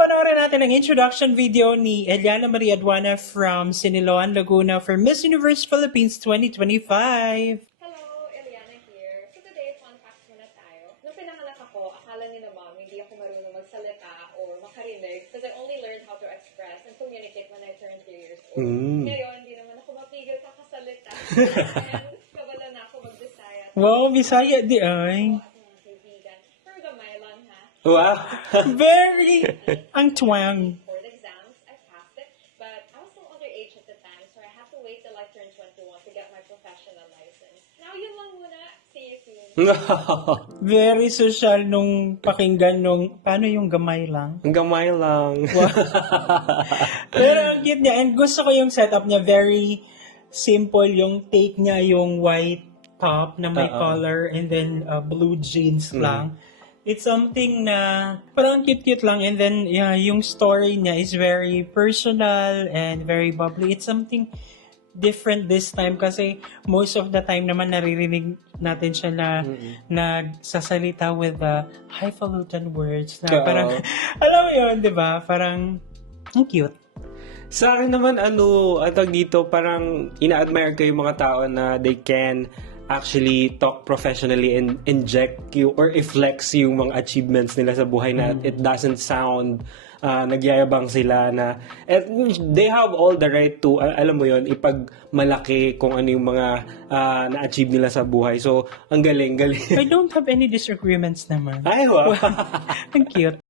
panoorin natin ang introduction video ni Eliana Maria Aduana from Siniloan, Laguna for Miss Universe Philippines 2025. Hello, Eliana here. So today, fun facts muna tayo. Nung pinanganak ako, akala nila mami hindi ako marunong magsalita or makarinig because I only learned how to express and communicate when I turned 3 years old. Ngayon, hindi naman ako mapigil kakasalita. And kabala na ako mag-Bisaya. Wow, Bisaya di ay. At mga kaibigan. Pero gamay lang ha. Wow. Very ang twang. For the exams, I passed it. But I was still underage at the time, so I had to wait till I turned 21 to get my professional license. Now yun lang muna. See you soon. Very social nung pakinggan nung paano yung gamay lang. Ang gamay lang. Pero ang cute niya and gusto ko yung setup niya, very simple yung take niya, yung white top na may collar and then blue jeans lang. It's something na parang cute-cute lang and then yung story niya is very personal and very bubbly. It's something different this time kasi most of the time naman naririnig natin siya na nagsasalita with highfalutin words na parang, alam mo yun, di ba? Parang, ang cute. Sa akin naman, atag dito, parang ina-admire ko yung mga tao na they can actually talk professionally and inject you or i-flex yung mga achievements nila sa buhay na it doesn't sound nagyayabang sila na they have all the right to alam mo yon ipagmalaki kung ano yung mga na-achieve nila sa buhay. So, ang galing. I don't have any disagreements naman. Ay, wow. Ang cute.